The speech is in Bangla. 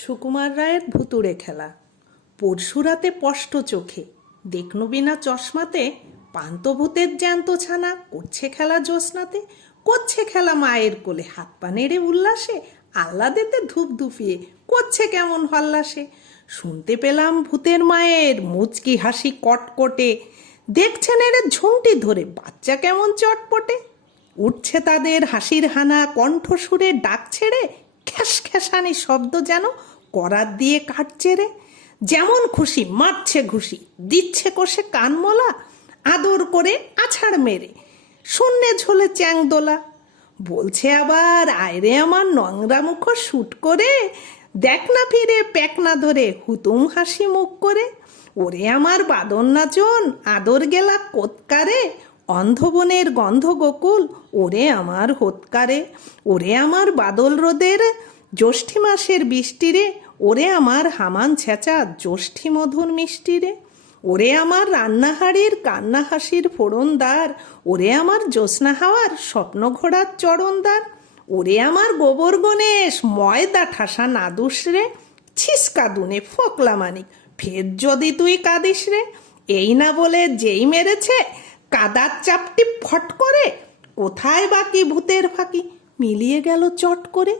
সুকুমার রায়ের ভুতুড়ে খেলা। পরশুরাতে স্পষ্ট চোখে। দেখনু বিনা চশমাতে পান্তভূতের জ্যান্ত ছানা করছে খেলা জ্যোৎস্নাতে, করছে খেলা মায়ের কোলে হাত পা নেড়ে উল্লাসে, আহ্লাদেতে ধূপ ধুপিয়ে করছে কেমন হল্লাসে। শুনতে পেলাম ভূতের মায়ের মুচকি হাসি কটকটে। দেখছেন এর ঝুমটি ধরে বাচ্চা কেমন চটপটে। উঠছে তাদের হাসির হানা কণ্ঠসুরে ডাক ছেড়ে খ্যাস খ্যাসানি শব্দ যেন করার দিয়ে কাটছে রে। যেমন খুশি মারছে ঘুষি, দিচ্ছে কষে কানমলা, আদর করে আছাড় মেরে শূন্যে ঝোলে চ্যাং দোলা। বলছে আবার আয়রে আমার নোংরা মুখ শুট করে, দেখ না ফিরে প্যাক না ধরে হুতুম হাসি মুখ করে। ওরে আমার বাদন নাচন, আদর গেলা কোৎকারে অন্ধবনের গন্ধ গোকুল, ওরে আমার হোৎকারে ওরে আমার বাদল রোদের জ্যৈষ্ঠী মাসের বৃষ্টিরে, ওরে আমার হামান ছেঁচা জ্যৈষ্ঠী মধুর মিষ্টিরে, ওরে আমার রান্নাহাড়ির কান্না হাসির ফোড়নদার, ওরে আমার জ্যোৎস্না হাওয়ার স্বপ্ন ঘোড়ার চরণদার, ওরে আমার গোবর গণেশ ময়দা ঠাসা নাদুস রে ছিসকা দুনে ফোকলা মানিক ফের যদি তুই কাঁদিস রে, এই না বলে যেই মেরেছে কাদার চাপটি ফট করে। কোথায় বাকি ভূতের ফাঁকি? মিলিয়ে গেল চট করে।